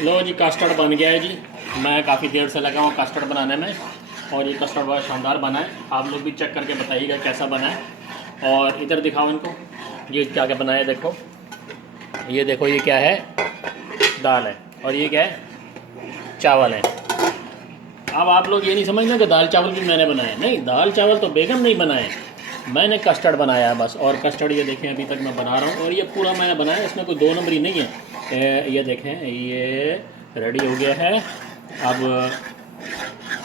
लो जी, custard बन गया है जी। मैं काफ़ी देर से लगा हूँ कस्टर्ड बनाने में, और ये कस्टर्ड बहुत शानदार बना है। आप लोग भी चेक करके बताइएगा कैसा बना है। और इधर दिखाओ इनको, ये क्या क्या बनाया है देखो। ये देखो, ये क्या है, दाल है, और ये क्या है, चावल है। अब आप लोग ये नहीं समझना कि दाल चावल भी मैंने बनाए, नहीं, दाल चावल तो बेगम नहीं बनाए, मैंने कस्टर्ड बनाया है बस। और कस्टर्ड ये देखें अभी तक मैं बना रहा हूँ, और ये पूरा मैंने बनाया, इसमें कोई दो नंबरी नहीं है। ये देखें, ये रेडी हो गया है। अब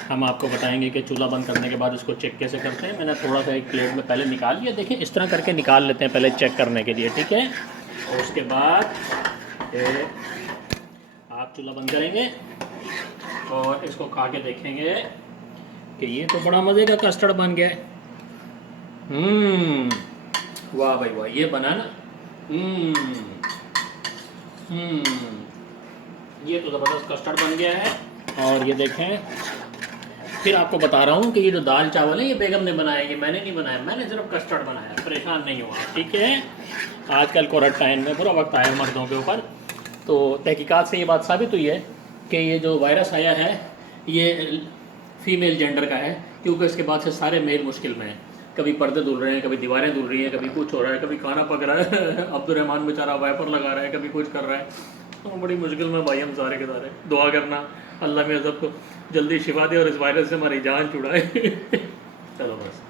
हम आपको बताएंगे कि चूल्हा बंद करने के बाद इसको चेक कैसे करते हैं। मैंने थोड़ा सा एक प्लेट में पहले निकाल लिया, देखें इस तरह करके निकाल लेते हैं पहले चेक करने के लिए, ठीक है। और उसके बाद आप चूल्हा बंद करेंगे और इसको खा के देखेंगे कि ये तो बड़ा मज़े का कस्टर्ड बन गया है। वाह भाई वाह, ये बना ना। ये तो ज़बरदस्त कस्टर्ड बन गया है। और ये देखें, फिर आपको बता रहा हूँ कि ये जो दाल चावल है ये बेगम ने बनाया, ये मैंने नहीं बनाया, मैंने सिर्फ कस्टर्ड बनाया, परेशान नहीं हुआ, ठीक है। आजकल क्वारंटाइन में बुरा वक्त आया मर्दों के ऊपर। तो तहकीकात से ये बात साबित हुई है कि ये जो वायरस आया है ये फीमेल जेंडर का है, क्योंकि इसके बाद से सारे मेल मुश्किल में हैं। कभी पर्दे धुल रहे हैं, कभी दीवारें धुल रही हैं, कभी कुछ हो रहा है, कभी खाना पक रहा है अब्दुलरहमान बेचारा वाइपर लगा रहा है, कभी कुछ कर रहा है। तो बड़ी मुश्किल में भाई हम सारे के सारे। दुआ करना अल्लाह में सबको जल्दी शिफा दे और इस वायरस से हमारी जान छुड़ाए चलो बस।